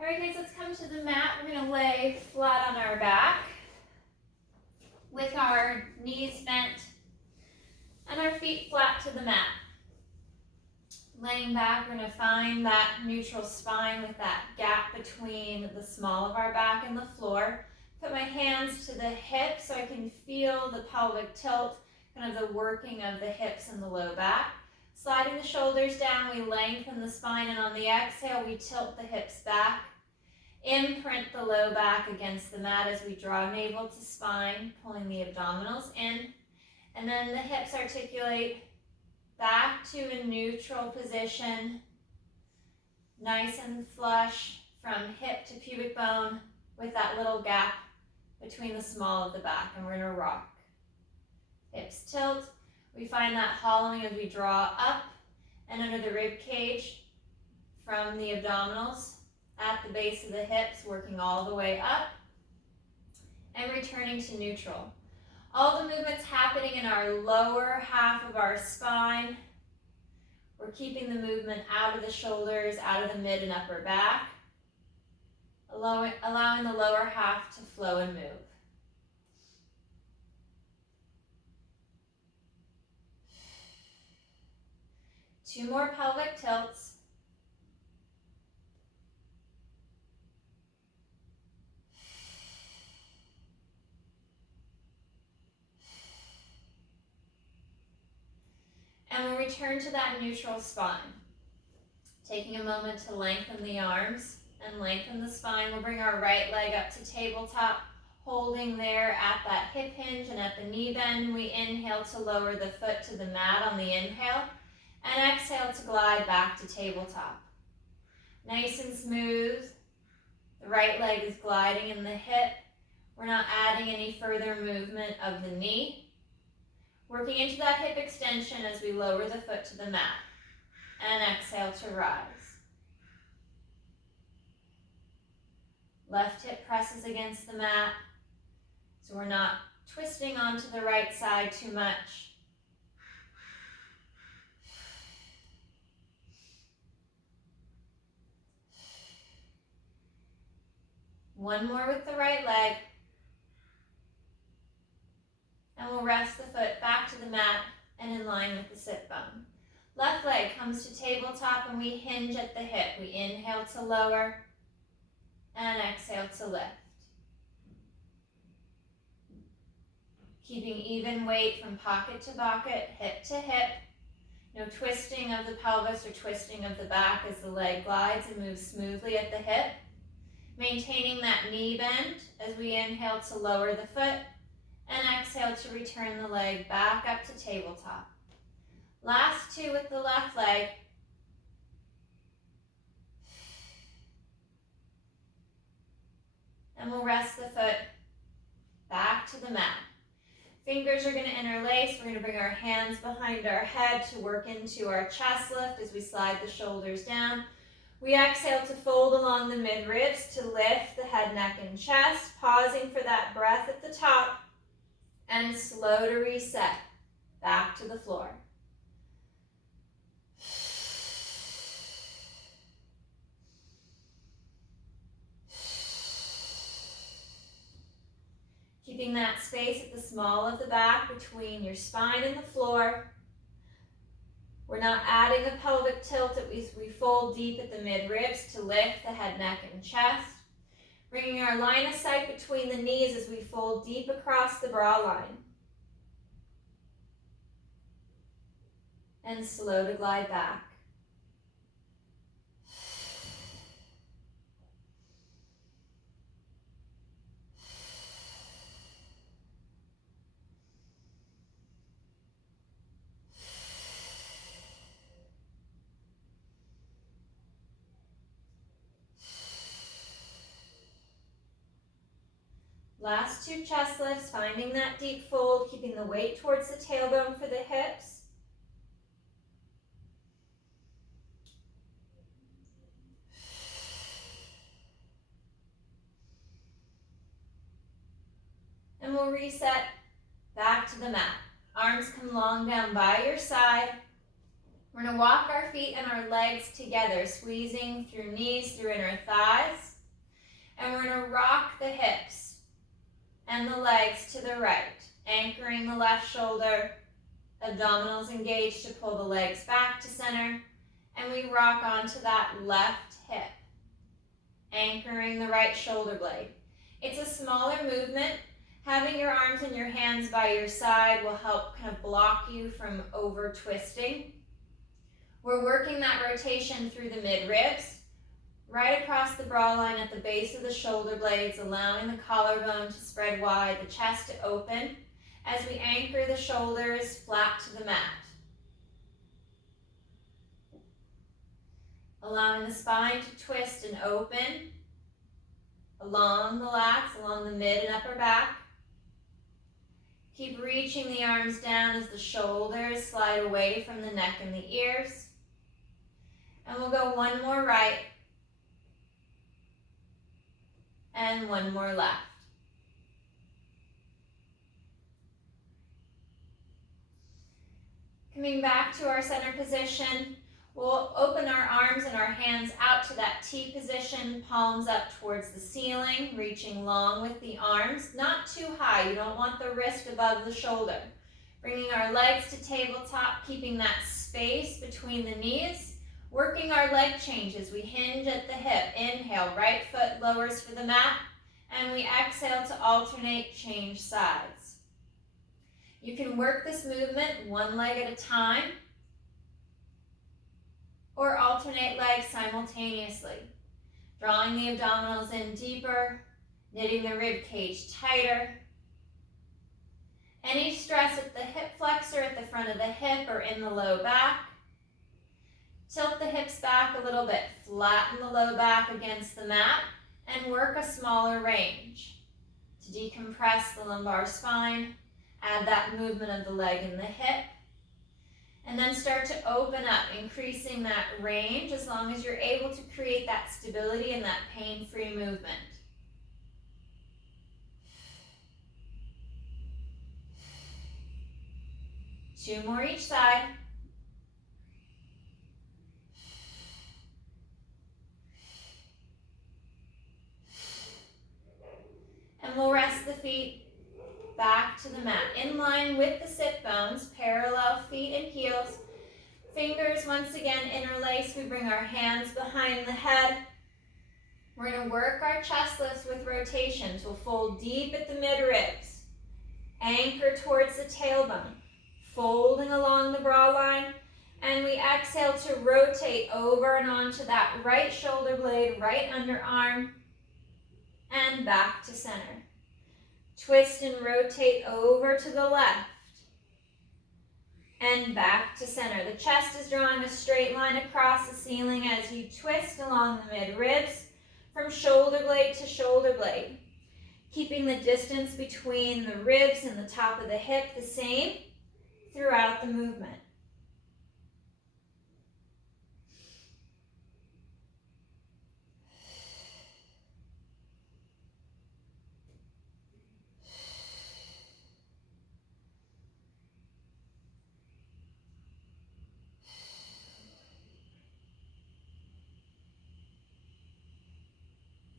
All right, guys, let's come to the mat. We're going to lay flat on our back with our knees bent and our feet flat to the mat. Laying back, we're going to find that neutral spine with that gap between the small of our back and the floor. Put my hands to the hips so I can feel the pelvic tilt, kind of the working of the hips and the low back. Sliding the shoulders down, we lengthen the spine, and on the exhale, we tilt the hips back. Imprint the low back against the mat as we draw navel to spine, pulling the abdominals in. And then the hips articulate back to a neutral position, nice and flush from hip to pubic bone with that little gap between the small of the back, and we're going to rock. Hips tilt. We find that hollowing as we draw up and under the rib cage from the abdominals at the base of the hips, working all the way up and returning to neutral. All the movements happening in our lower half of our spine. We're keeping the movement out of the shoulders, out of the mid and upper back, allowing the lower half to flow and move. Two more pelvic tilts. And we'll return to that neutral spine. Taking a moment to lengthen the arms and lengthen the spine. We'll bring our right leg up to tabletop, holding there at that hip hinge and at the knee bend. We inhale to lower the foot to the mat on the inhale, and exhale to glide back to tabletop. Nice and smooth. The right leg is gliding in the hip. We're not adding any further movement of the knee. Working into that hip extension as we lower the foot to the mat. And exhale to rise. Left hip presses against the mat, so we're not twisting onto the right side too much. One more with the right leg. And we'll rest the foot back to the mat and in line with the sit bone. Left leg comes to tabletop and we hinge at the hip. We inhale to lower and exhale to lift. Keeping even weight from pocket to pocket, hip to hip. No twisting of the pelvis or twisting of the back as the leg glides and moves smoothly at the hip. Maintaining that knee bend as we inhale to lower the foot and exhale to return the leg back up to tabletop. Last two with the left leg. And we'll rest the foot back to the mat. Fingers are going to interlace. We're going to bring our hands behind our head to work into our chest lift as we slide the shoulders down. We exhale to fold along the mid-ribs to lift the head, neck, and chest, pausing for that breath at the top, and slow to reset back to the floor. Keeping that space at the small of the back between your spine and the floor. We're not adding a pelvic tilt as we fold deep at the mid-ribs to lift the head, neck, and chest. Bringing our line of sight between the knees as we fold deep across the bra line. And slow to glide back. Last two chest lifts, finding that deep fold, keeping the weight towards the tailbone for the hips. And we'll reset back to the mat. Arms come long down by your side. We're going to walk our feet and our legs together, squeezing through knees, through inner thighs. And we're going to rock the hips and the legs to the right, anchoring the left shoulder, abdominals engaged to pull the legs back to center. And we rock onto that left hip, anchoring the right shoulder blade. It's a smaller movement. Having your arms and your hands by your side will help kind of block you from over twisting. We're working that rotation through the mid-ribs, right across the bra line at the base of the shoulder blades, allowing the collarbone to spread wide, the chest to open, as we anchor the shoulders flat to the mat. Allowing the spine to twist and open along the lats, along the mid and upper back. Keep reaching the arms down as the shoulders slide away from the neck and the ears. And we'll go one more right and one more left. Coming back to our center position, we'll open our arms and our hands out to that T position, palms up towards the ceiling, reaching long with the arms, not too high. You don't want the wrist above the shoulder. Bringing our legs to tabletop, keeping that space between the knees. Working our leg changes. We hinge at the hip. Inhale, right foot lowers for the mat, and we exhale to alternate, change sides. You can work this movement one leg at a time, or alternate legs simultaneously, drawing the abdominals in deeper, knitting the rib cage tighter. Any stress at the hip flexor, at the front of the hip, or in the low back. Tilt the hips back a little bit, flatten the low back against the mat, and work a smaller range. To decompress the lumbar spine, add that movement of the leg and the hip. And then start to open up, increasing that range as long as you're able to create that stability and that pain-free movement. Two more each side. And we'll rest the feet back to the mat, in line with the sit bones, parallel feet and heels. Fingers once again interlace. We bring our hands behind the head. We're going to work our chest lifts with rotations. We'll fold deep at the mid-ribs. Anchor towards the tailbone, folding along the bra line. And we exhale to rotate over and onto that right shoulder blade, right underarm, and back to center. Twist and rotate over to the left and back to center. The chest is drawing a straight line across the ceiling as you twist along the mid-ribs from shoulder blade to shoulder blade, keeping the distance between the ribs and the top of the hip the same throughout the movement.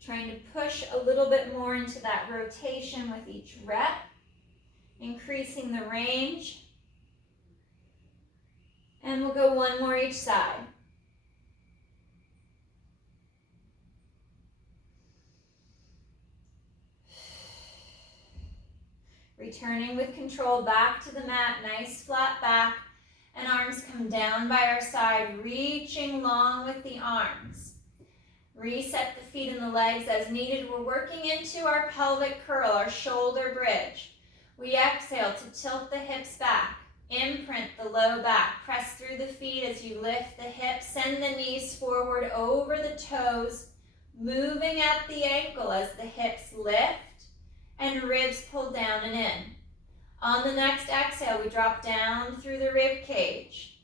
Trying to push a little bit more into that rotation with each rep, increasing the range. And we'll go one more each side. Returning with control back to the mat, nice flat back, and arms come down by our side, reaching long with the arms. Reset the feet and the legs as needed. We're working into our pelvic curl, our shoulder bridge. We exhale to tilt the hips back, imprint the low back, press through the feet as you lift the hips, send the knees forward over the toes, moving at the ankle as the hips lift and ribs pull down and in. On the next exhale, we drop down through the rib cage.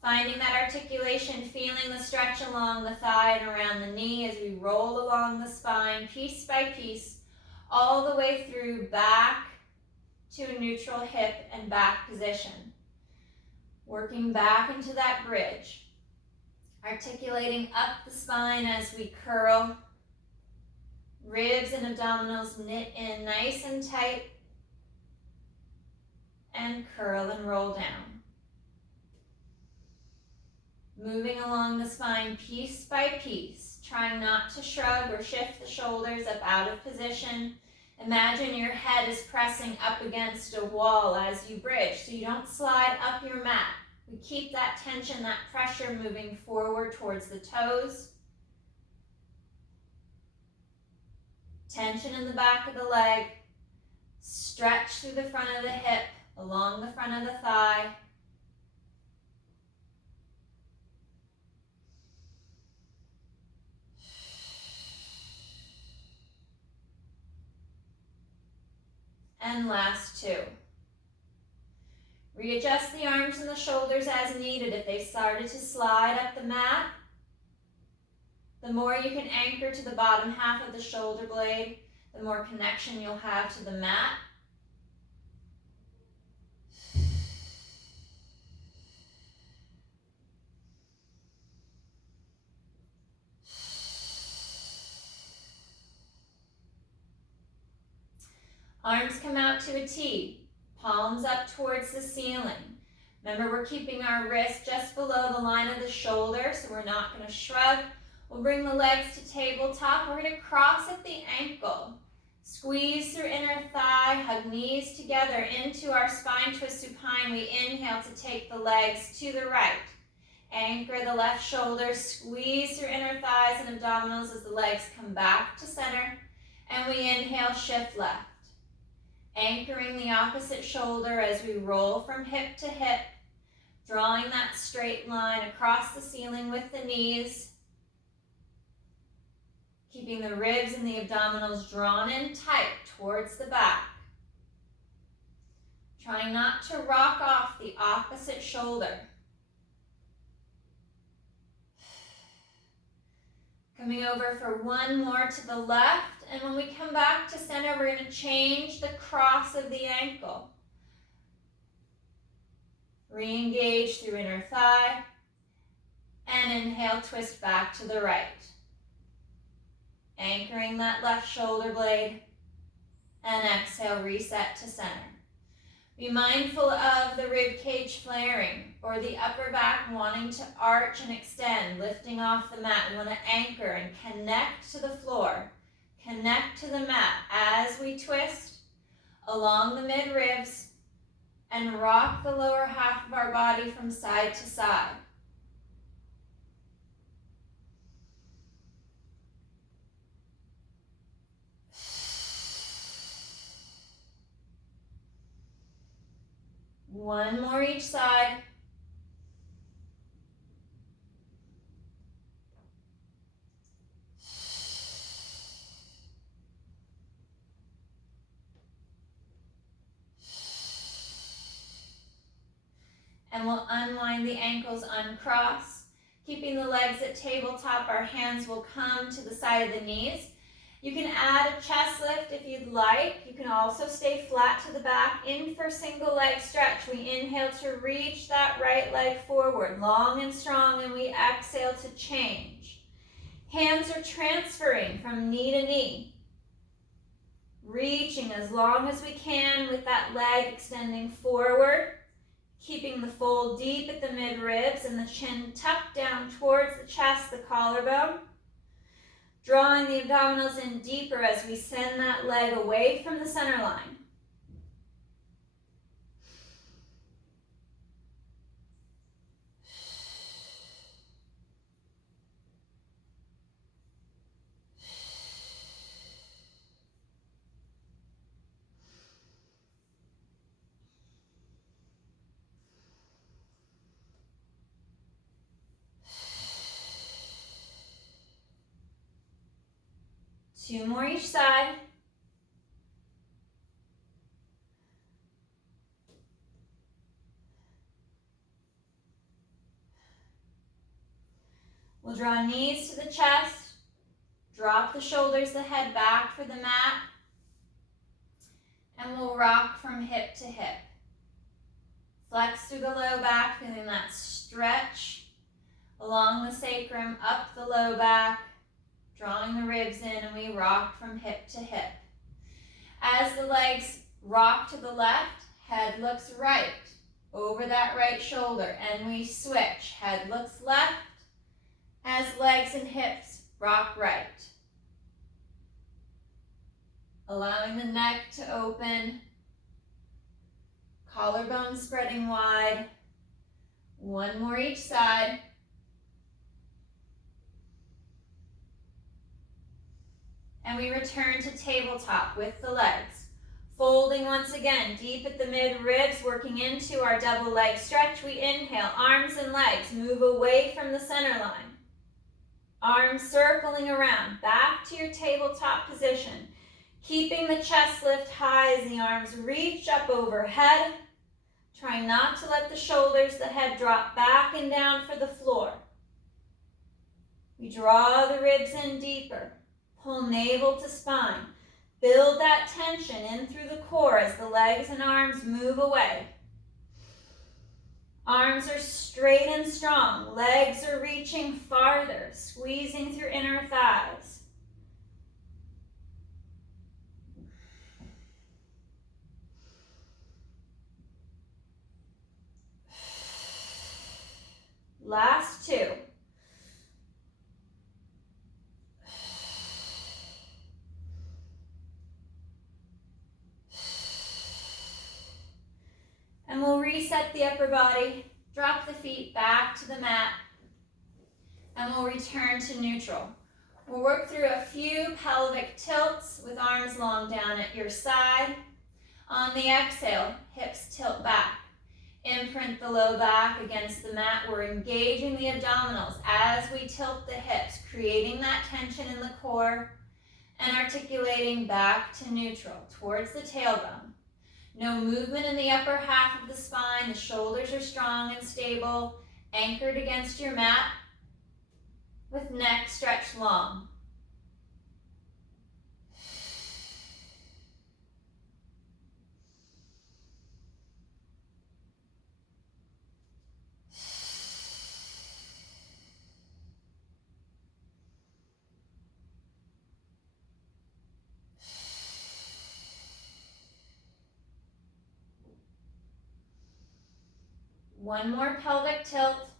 Finding that articulation, feeling the stretch along the thigh and around the knee as we roll along the spine, piece by piece, all the way through back to a neutral hip and back position. Working back into that bridge. Articulating up the spine as we curl. Ribs and abdominals knit in nice and tight. And curl and roll down. Moving along the spine piece by piece, trying not to shrug or shift the shoulders up out of position. Imagine your head is pressing up against a wall as you bridge, so you don't slide up your mat. We keep that tension, that pressure moving forward towards the toes. Tension in the back of the leg. Stretch through the front of the hip, along the front of the thigh. And last two. Readjust the arms and the shoulders as needed. If they started to slide up the mat, the more you can anchor to the bottom half of the shoulder blade, the more connection you'll have to the mat. Arms come out to a T, palms up towards the ceiling. Remember, we're keeping our wrist just below the line of the shoulder, so we're not going to shrug. We'll bring the legs to tabletop. We're going to cross at the ankle. Squeeze through inner thigh, hug knees together into our spine twist supine. We inhale to take the legs to the right. Anchor the left shoulder, squeeze through inner thighs and abdominals as the legs come back to center. And we inhale, shift left. Anchoring the opposite shoulder as we roll from hip to hip, drawing that straight line across the ceiling with the knees, keeping the ribs and the abdominals drawn in tight towards the back. Trying not to rock off the opposite shoulder. Coming over for one more to the left, and when we come back to center, we're going to change the cross of the ankle. Re-engage through inner thigh, and inhale, twist back to the right. Anchoring that left shoulder blade, and exhale, reset to center. Be mindful of the rib cage flaring or the upper back wanting to arch and extend, lifting off the mat. We want to anchor and connect to the floor, connect to the mat as we twist along the mid ribs and rock the lower half of our body from side to side. One more each side. And we'll unwind the ankles, uncross. Keeping the legs at tabletop, our hands will come to the side of the knees. You can add a chest lift if you'd like. You can also stay flat to the back. In for single leg stretch. We inhale to reach that right leg forward, long and strong, and we exhale to change. Hands are transferring from knee to knee. Reaching as long as we can with that leg extending forward. Keeping the fold deep at the mid ribs and the chin tucked down towards the chest, the collarbone. Drawing the abdominals in deeper as we send that leg away from the center line. Two more each side. We'll draw knees to the chest, drop the shoulders, the head back for the mat, and we'll rock from hip to hip. Flex through the low back, feeling that stretch along the sacrum, up the low back, drawing the ribs in, and we rock from hip to hip. As the legs rock to the left, head looks right, over that right shoulder, and we switch. Head looks left, as legs and hips rock right. Allowing the neck to open, collarbone spreading wide. One more each side. And we return to tabletop with the legs. Folding once again, deep at the mid-ribs, working into our double leg stretch. We inhale, arms and legs move away from the center line. Arms circling around, back to your tabletop position. Keeping the chest lift high as the arms reach up overhead. Try not to let the shoulders, the head drop back and down for the floor. We draw the ribs in deeper. Pull navel to spine. Build that tension in through the core as the legs and arms move away. Arms are straight and strong. Legs are reaching farther, squeezing through inner thighs. Last two. And we'll reset the upper body, drop the feet back to the mat, and we'll return to neutral. We'll work through a few pelvic tilts with arms long down at your side. On the exhale, hips tilt back. Imprint the low back against the mat. We're engaging the abdominals as we tilt the hips, creating that tension in the core and articulating back to neutral towards the tailbone. No movement in the upper half of the spine. The shoulders are strong and stable, anchored against your mat with neck stretched long. One more pelvic tilt.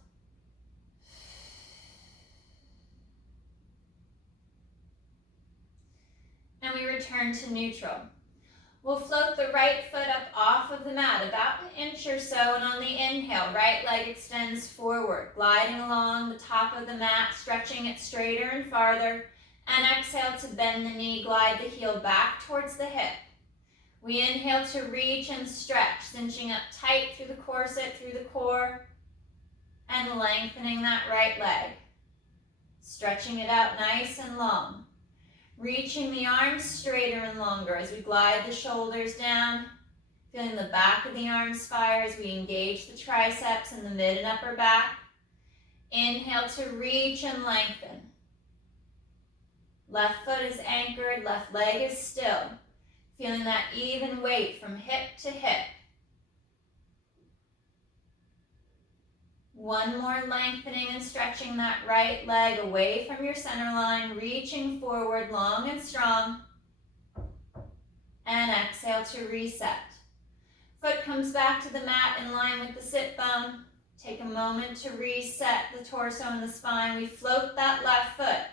And we return to neutral. We'll float the right foot up off of the mat, about an inch or so, and on the inhale, right leg extends forward, gliding along the top of the mat, stretching it straighter and farther, and exhale to bend the knee, glide the heel back towards the hip. We inhale to reach and stretch, cinching up tight through the corset, through the core, and lengthening that right leg. Stretching it out nice and long. Reaching the arms straighter and longer as we glide the shoulders down, feeling the back of the arms fire as we engage the triceps and the mid and upper back. Inhale to reach and lengthen. Left foot is anchored, left leg is still. Feeling that even weight from hip to hip. One more lengthening and stretching that right leg away from your center line, reaching forward long and strong. And exhale to reset. Foot comes back to the mat in line with the sit bone. Take a moment to reset the torso and the spine. We float that left foot.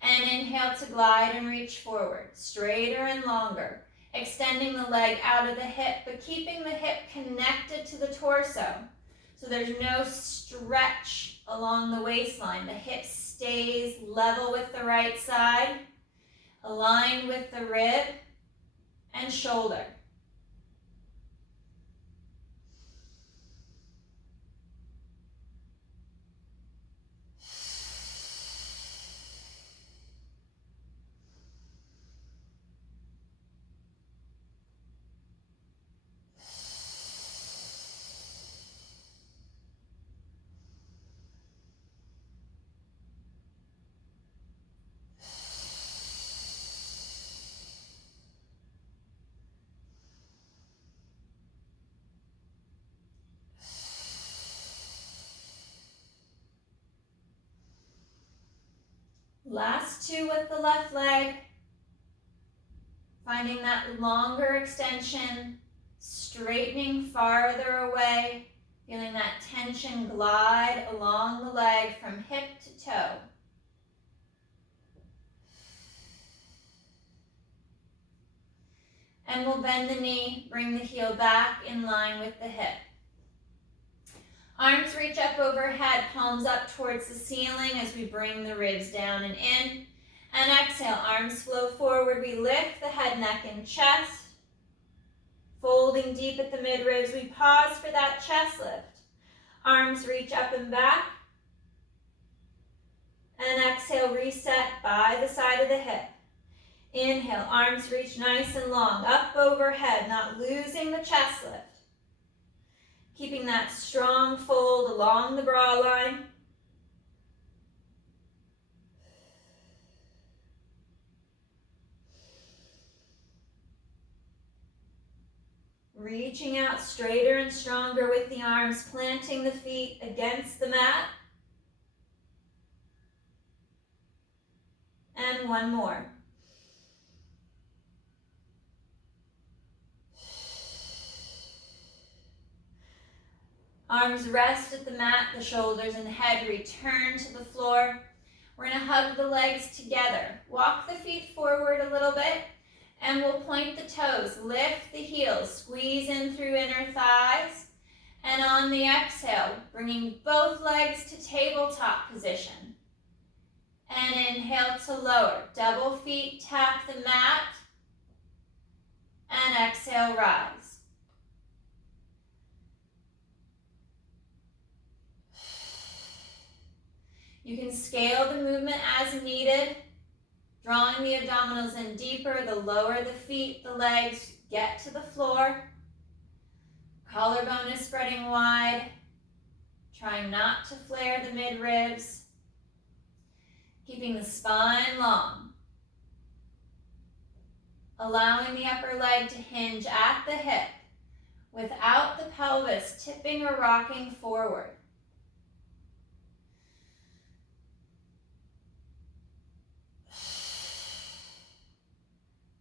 And inhale to glide and reach forward, straighter and longer. Extending the leg out of the hip, but keeping the hip connected to the torso. So there's no stretch along the waistline. The hip stays level with the right side, aligned with the rib and shoulder. 2 with the left leg. Finding that longer extension, straightening farther away, feeling that tension glide along the leg from hip to toe. And we'll bend the knee, bring the heel back in line with the hip. Arms reach up overhead, palms up towards the ceiling as we bring the ribs down and in. And exhale, arms flow forward. We lift the head, neck, and chest. Folding deep at the midribs, we pause for that chest lift. Arms reach up and back. And exhale, reset by the side of the hip. Inhale, arms reach nice and long, up overhead, not losing the chest lift. Keeping that strong fold along the bra line. Reaching out straighter and stronger with the arms, planting the feet against the mat. And one more. Arms rest at the mat, the shoulders and head return to the floor. We're going to hug the legs together. Walk the feet forward a little bit, and we'll point the toes. Lift the heels, squeeze in through inner thighs. And on the exhale, bringing both legs to tabletop position. And inhale to lower. Double feet tap the mat. And exhale, rise. You can scale the movement as needed, drawing the abdominals in deeper. The lower the feet, the legs get to the floor. Collarbone is spreading wide. Trying not to flare the midribs. Keeping the spine long. Allowing the upper leg to hinge at the hip without the pelvis tipping or rocking forward.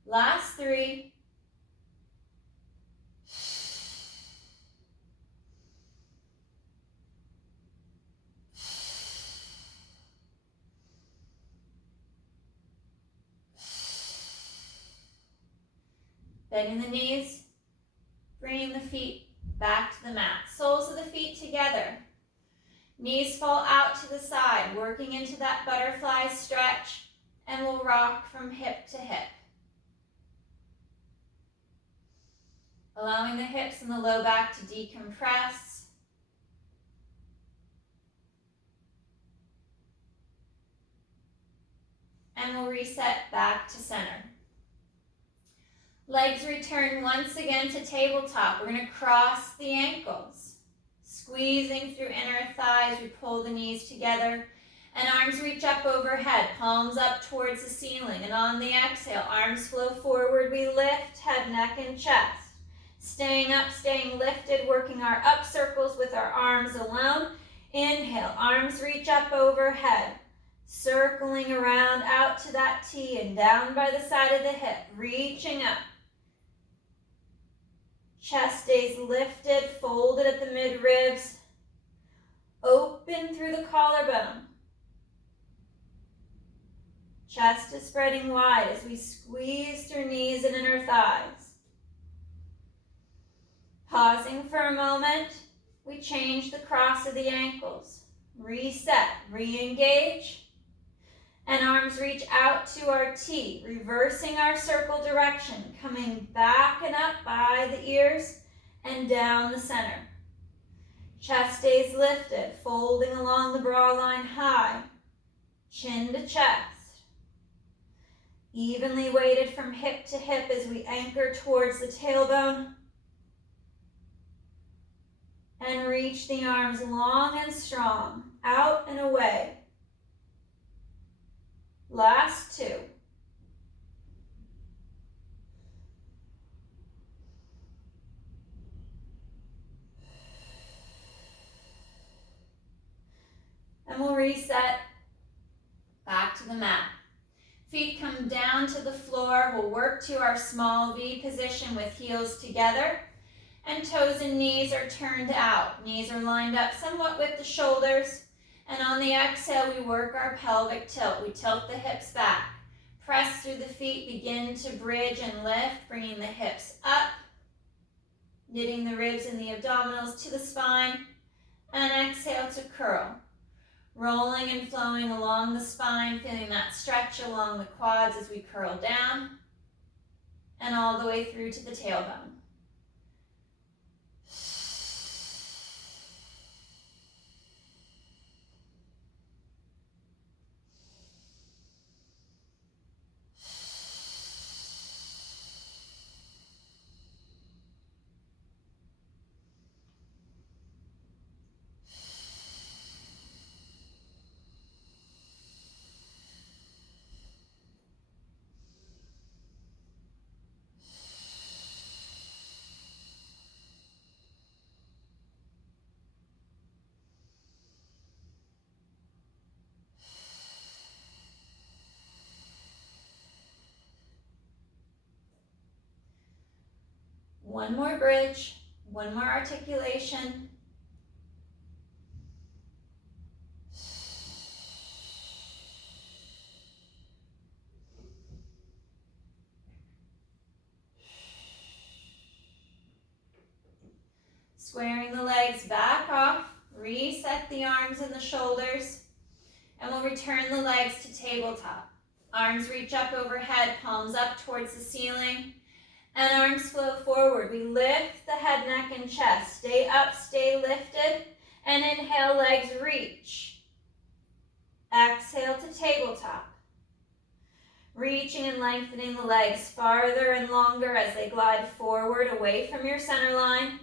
Last 3. Bending the knees, bringing the feet back to the mat. Soles of the feet together. Knees fall out to the side, working into that butterfly stretch, and we'll rock from hip to hip. Allowing the hips and the low back to decompress. And we'll reset back to center. Legs return once again to tabletop. We're going to cross the ankles. Squeezing through inner thighs, we pull the knees together. And arms reach up overhead, palms up towards the ceiling. And on the exhale, arms flow forward. We lift head, neck, and chest. Staying up, staying lifted, working our up circles with our arms alone. Inhale, arms reach up overhead. Circling around out to that T and down by the side of the hip. Reaching up. Chest stays lifted, folded at the midribs. Open through the collarbone. Chest is spreading wide as we squeeze through knees and inner thighs. Pausing for a moment, we change the cross of the ankles. Reset, re-engage. And arms reach out to our T, reversing our circle direction, coming back and up by the ears and down the center. Chest stays lifted, folding along the bra line high, chin to chest. Evenly weighted from hip to hip as we anchor towards the tailbone. And reach the arms long and strong, out and away. Last 2. And we'll reset back to the mat. feet come down to the floor. We'll work to our small V position with heels together. And toes and knees are turned out. Knees are lined up somewhat with the shoulders. And on the exhale, we work our pelvic tilt. We tilt the hips back. Press through the feet, begin to bridge and lift, bringing the hips up, knitting the ribs and the abdominals to the spine, and exhale to curl. Rolling and flowing along the spine, feeling that stretch along the quads as we curl down, and all the way through to the tailbone. One more bridge, one more articulation. Squaring the legs back off, reset the arms and the shoulders, and we'll return the legs to tabletop. Arms reach up overhead, palms up towards the ceiling, and arms flow forward. We lift the head, neck, and chest. Stay up, stay lifted, and inhale, legs reach. Exhale to tabletop. Reaching and lengthening the legs farther and longer as they glide forward away from your center line.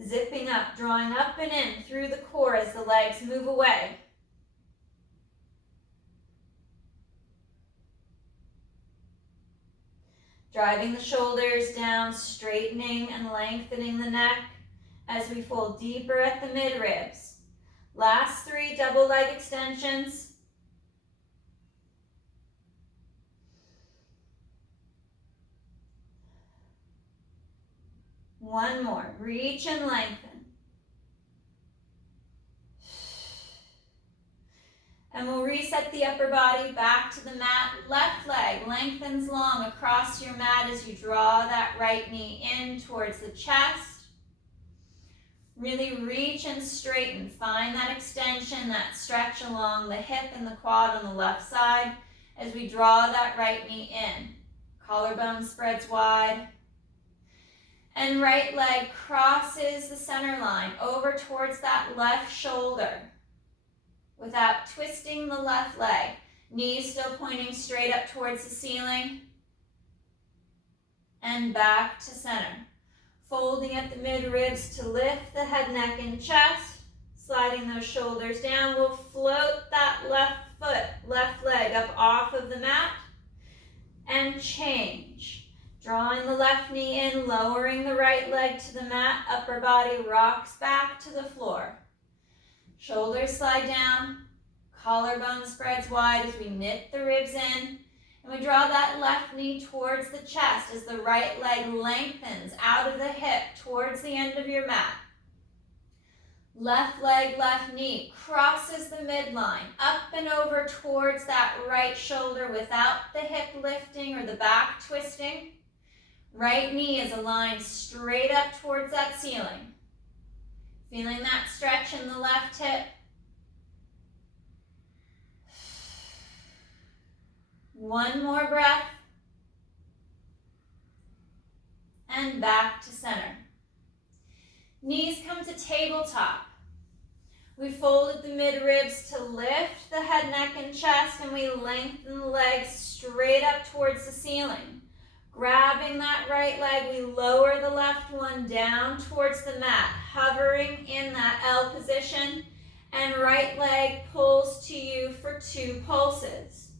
Zipping up, drawing up and in through the core as the legs move away. Driving the shoulders down, straightening and lengthening the neck as we fold deeper at the mid-ribs. Last 3 double leg extensions. One more. Reach and lengthen. And we'll reset the upper body back to the mat. Left leg lengthens long across your mat as you draw that right knee in towards the chest. Really reach and straighten. Find that extension, that stretch along the hip and the quad on the left side as we draw that right knee in. Collarbone spreads wide. And right leg crosses the center line over towards that left shoulder without twisting the left leg. Knees still pointing straight up towards the ceiling. And back to center. Folding at the mid-ribs to lift the head, neck, and chest. Sliding those shoulders down. We'll float that left foot, left leg up off of the mat. And change. Drawing the left knee in, lowering the right leg to the mat. Upper body rocks back to the floor. Shoulders slide down. Collarbone spreads wide as we knit the ribs in. And we draw that left knee towards the chest as the right leg lengthens out of the hip towards the end of your mat. Left leg, left knee crosses the midline, up and over towards that right shoulder without the hip lifting or the back twisting. Right knee is aligned straight up towards that ceiling. Feeling that stretch in the left hip. One more breath. And back to center. Knees come to tabletop. We folded the mid-ribs to lift the head, neck, and chest, and we lengthen the legs straight up towards the ceiling. Grabbing that right leg, we lower the left one down towards the mat, hovering in that L position, and right leg pulls to you for 2 pulses.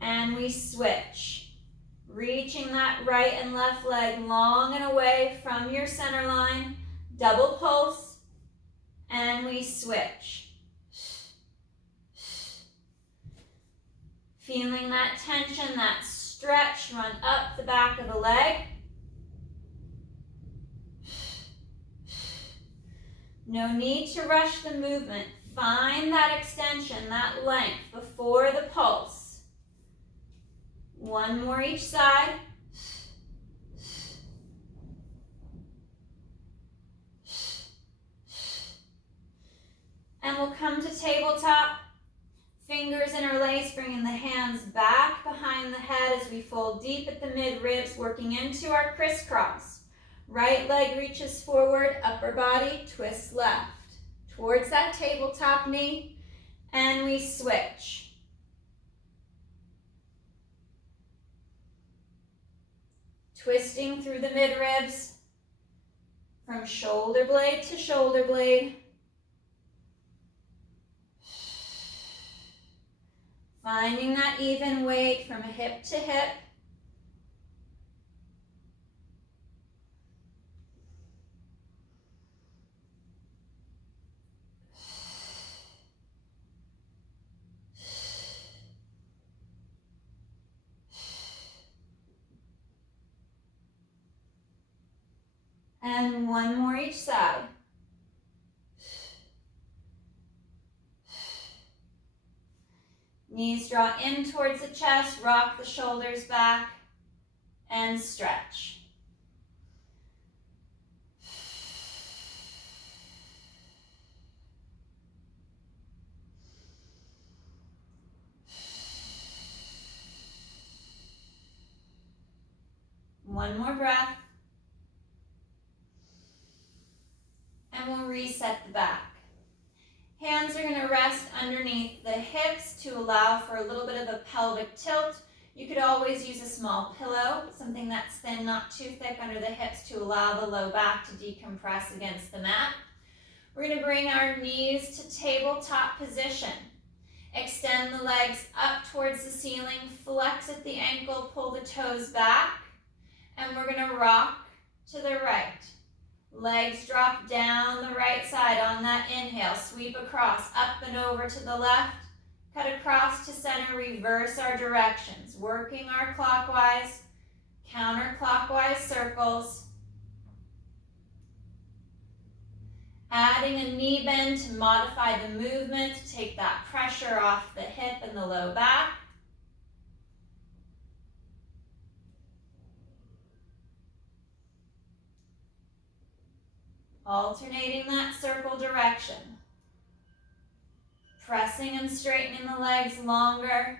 And we switch, reaching that right and left leg long and away from your center line, double pulse, and we switch. Feeling that tension, that stretch run up the back of the leg. No need to rush the movement. Find that extension, that length before the pulse. One more each side. And we'll come to tabletop. Fingers interlaced, bringing the hands back behind the head as we fold deep at the mid-ribs, working into our crisscross. Right leg reaches forward, upper body twists left. Towards that tabletop knee, and we switch. Twisting through the mid-ribs, from shoulder blade to shoulder blade. Finding that even weight from hip to hip. And one more each side. Knees draw in towards the chest, rock the shoulders back, and stretch. One more breath. And we'll reset the back. Hands are going to rest underneath the hips to allow for a little bit of a pelvic tilt. You could always use a small pillow, something that's thin, not too thick under the hips to allow the low back to decompress against the mat. We're going to bring our knees to tabletop position. Extend the legs up towards the ceiling, flex at the ankle, pull the toes back, and we're going to rock to the right. Legs drop down the right side on that inhale. Sweep across, up and over to the left. Cut across to center, reverse our directions. Working our clockwise, counterclockwise circles. Adding a knee bend to modify the movement, to take that pressure off the hip and the low back. Alternating that circle direction. Pressing and straightening the legs longer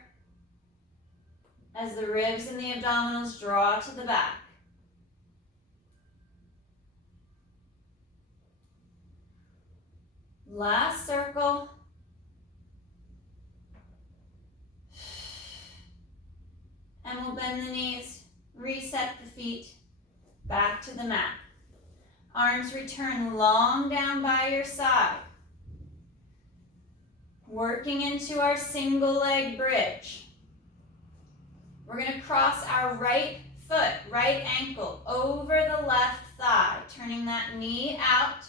as the ribs and the abdominals draw to the back. Last circle. And we'll bend the knees, reset the feet, back to the mat. Arms return long down by your side. Working into our single leg bridge. We're going to cross our right foot, right ankle, over the left thigh, turning that knee out,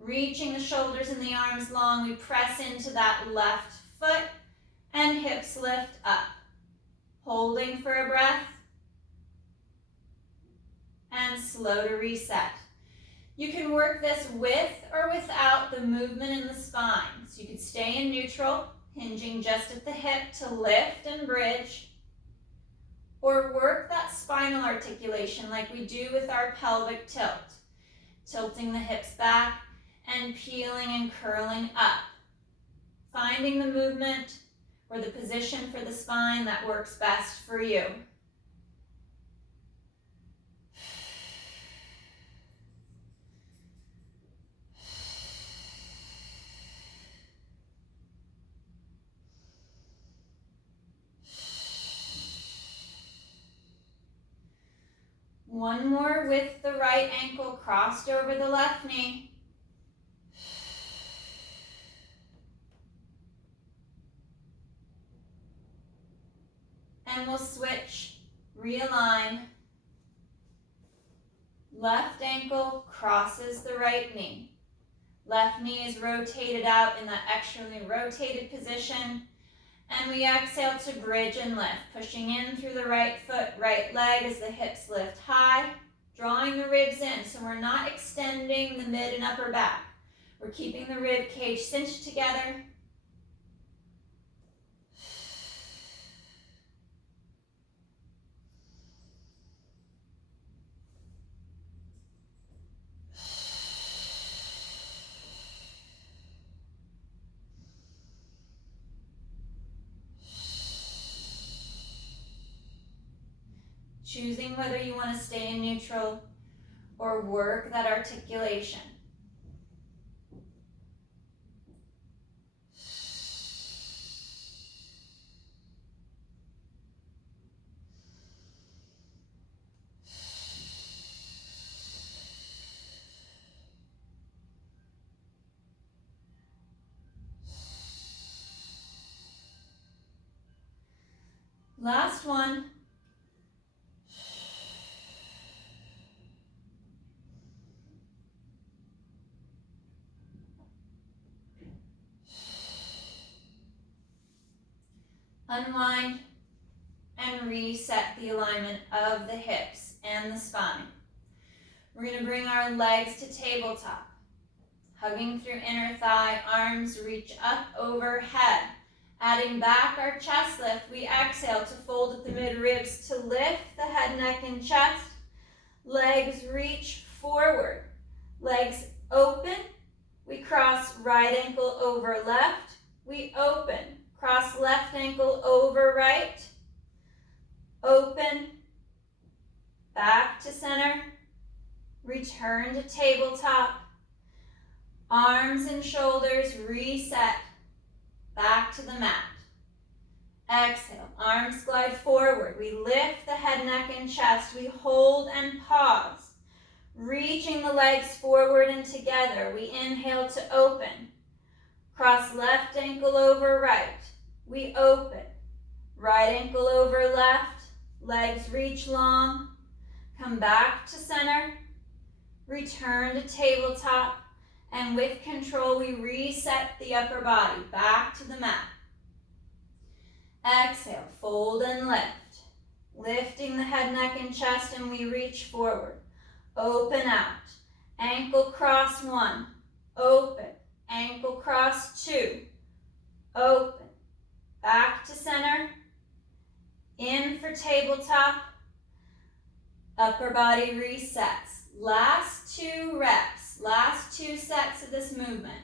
reaching the shoulders and the arms long. We press into that left foot and hips lift up. Holding for a breath and slow to reset. You can work this with or without the movement in the spine. So you could stay in neutral, hinging just at the hip to lift and bridge, or work that spinal articulation like we do with our pelvic tilt, tilting the hips back and peeling and curling up. Finding the movement or the position for the spine that works best for you. One more with the right ankle crossed over the left knee. And we'll switch, realign. Left ankle crosses the right knee. Left knee is rotated out in that externally rotated position. And we exhale to bridge and lift, pushing in through the right foot, right leg as the hips lift high, drawing the ribs in so we're not extending the mid and upper back. We're keeping the rib cage cinched together. Choosing whether you want to stay in neutral or work that articulation. Last one. Unwind and reset the alignment of the hips and the spine. We're going to bring our legs to tabletop. Hugging through inner thigh, arms reach up overhead. Adding back our chest lift, we exhale to fold at the mid-ribs to lift the head, neck, and chest. Legs reach forward. Legs open. We cross right ankle over left. We open. Cross left ankle over right. Open. Back to center. Return to tabletop. Arms and shoulders reset. Back to the mat. Exhale. Arms glide forward. We lift the head, neck, and chest. We hold and pause. Reaching the legs forward and together. We inhale to open. Cross left ankle over right. We open. Right ankle over left. Legs reach long. Come back to center. Return to tabletop. And with control, we reset the upper body back to the mat. Exhale, fold and lift. Lifting the head, neck, and chest, and we reach forward. Open out. Ankle cross 1. Open. Ankle cross 2. Open. Back to center. In for tabletop. Upper body resets. Last 2 reps. Last 2 sets of this movement.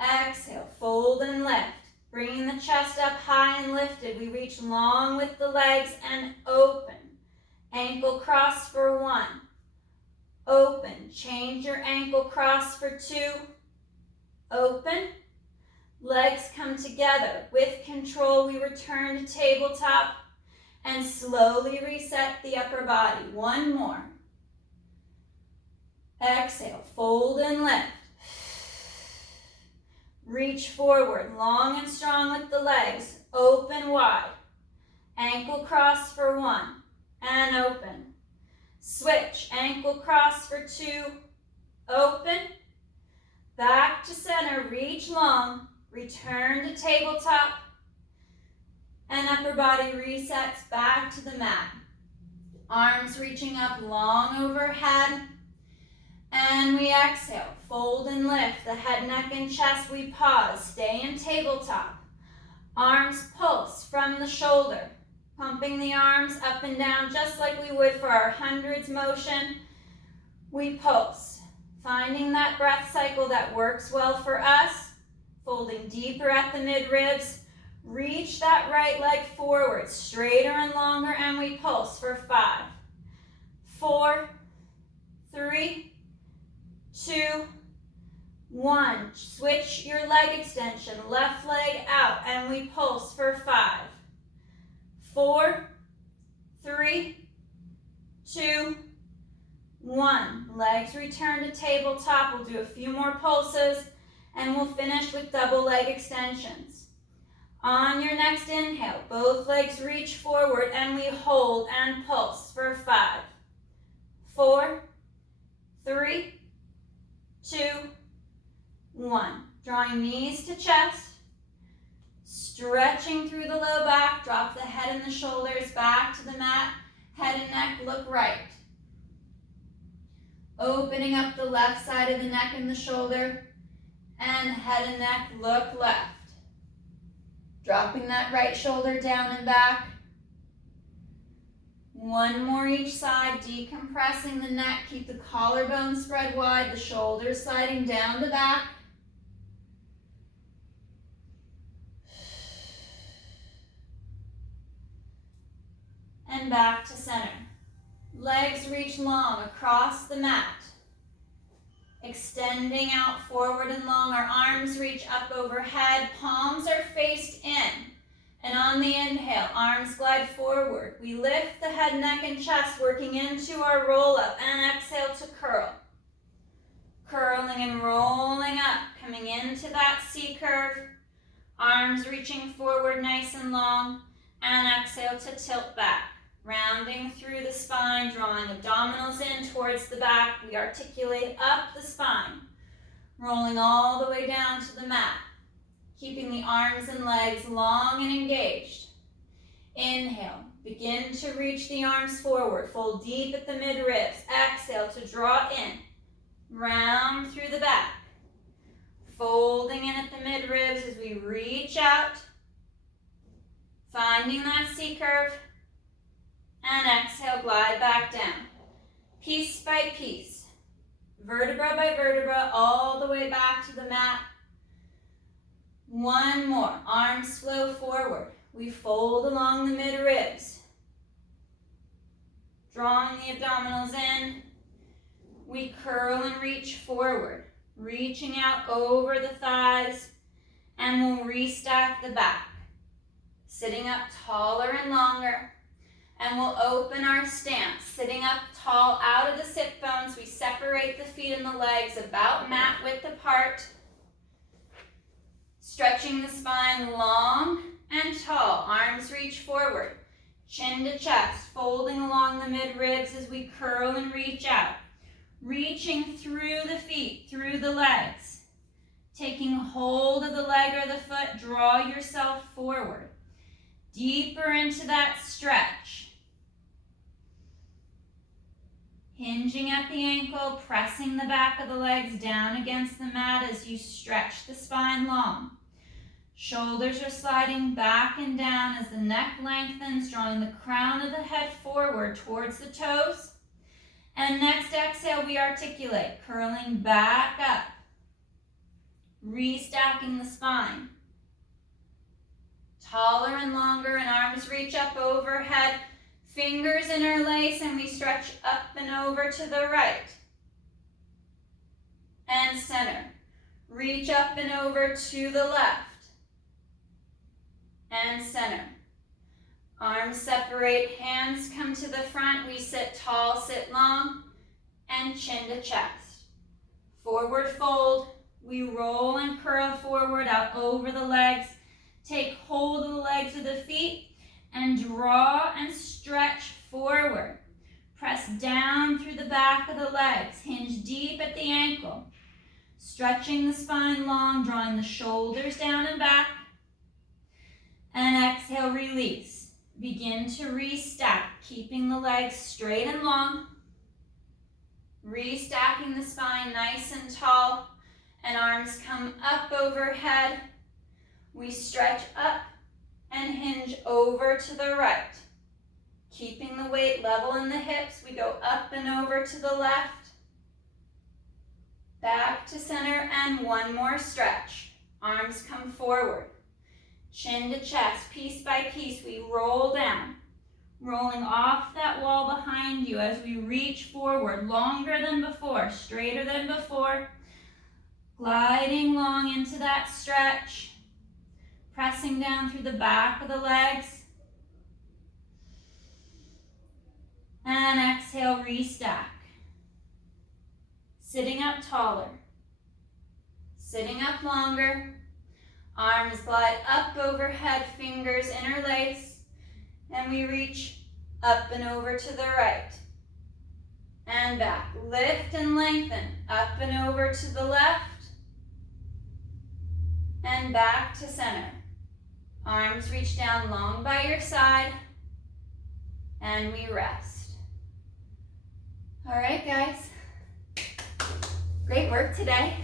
Exhale, fold and lift. Bringing the chest up high and lifted. We reach long with the legs and open. Ankle cross for 1. Open. Change your ankle cross for 2. Open. Legs come together. With control, we return to tabletop and slowly reset the upper body. 1 more. Exhale, fold and lift. Reach forward, long and strong with the legs. Open wide. Ankle cross for 1 and open. Switch, ankle cross for 2. Open. Back to center, reach long. Return to tabletop. And upper body resets back to the mat. Arms reaching up long overhead. And we exhale, fold and lift the head, neck, and chest. We pause, stay in tabletop. Arms pulse from the shoulder, pumping the arms up and down just like we would for our hundreds motion. We pulse, finding that breath cycle that works well for us. Folding deeper at the mid-ribs. Reach that right leg forward, straighter and longer, and we pulse for 5, 4, 3, 2, 1. Switch your leg extension, left leg out, and we pulse for 5, 4, 3, 2, 1. Legs return to tabletop. We'll do a few more pulses, and we'll finish with double leg extensions. On your next inhale, both legs reach forward, and we hold and pulse for 5, 4, 3, 2, 1. Drawing knees to chest. Stretching through the low back, drop the head and the shoulders back to the mat. Head and neck look right. Opening up the left side of the neck and the shoulder, and head and neck look left. Dropping that right shoulder down and back. One more each side, decompressing the neck. Keep the collarbone spread wide, the shoulders sliding down the back. And back to center. Legs reach long across the mat. Extending out forward and long. Our arms reach up overhead. Palms are faced in. And on the inhale, arms glide forward. We lift the head, neck, and chest, working into our roll up. And exhale to curl. Curling and rolling up, coming into that C curve. Arms reaching forward nice and long. And exhale to tilt back. Rounding through the spine, drawing abdominals in towards the back. We articulate up the spine. Rolling all the way down to the mat. Keeping the arms and legs long and engaged. Inhale. Begin to reach the arms forward. Fold deep at the mid-ribs. Exhale to draw in. Round through the back. Folding in at the mid-ribs as we reach out. Finding that C-curve. And exhale, glide back down. Piece by piece. Vertebra by vertebra, all the way back to the mat. One more. Arms flow forward. We fold along the mid-ribs. Drawing the abdominals in. We curl and reach forward. Reaching out over the thighs. And we'll restack the back. Sitting up taller and longer. And we'll open our stance. Sitting up tall out of the sit bones. We separate the feet and the legs about mat width apart. Stretching the spine long and tall. Arms reach forward. Chin to chest. Folding along the mid-ribs as we curl and reach out. Reaching through the feet, through the legs. Taking hold of the leg or the foot. Draw yourself forward. Deeper into that stretch. Hinging at the ankle, pressing the back of the legs down against the mat as you stretch the spine long. Shoulders are sliding back and down as the neck lengthens, drawing the crown of the head forward towards the toes. And next exhale, we articulate, curling back up. Restacking the spine. Taller and longer, and arms reach up overhead. Fingers interlace, and we stretch up and over to the right. And center. Reach up and over to the left. And center. Arms separate, hands come to the front. We sit tall, sit long, and chin to chest. Forward fold. We roll and curl forward out over the legs. Take hold of the legs of the feet. And draw and stretch forward. Press down through the back of the legs. Hinge deep at the ankle. Stretching the spine long, drawing the shoulders down and back. And exhale, release. Begin to restack, keeping the legs straight and long. Restacking the spine nice and tall. And arms come up overhead. We stretch up. And hinge over to the right. Keeping the weight level in the hips, we go up and over to the left. Back to center, and one more stretch. Arms come forward. Chin to chest, piece by piece, we roll down. Rolling off that wall behind you as we reach forward, longer than before, straighter than before. Gliding long into that stretch. Pressing down through the back of the legs. And exhale, restack. Sitting up taller. Sitting up longer. Arms glide up overhead, fingers interlace. And we reach up and over to the right. And back. Lift and lengthen. Up and over to the left. And back to center. Arms reach down long by your side, and we rest. All right, guys. Great work today.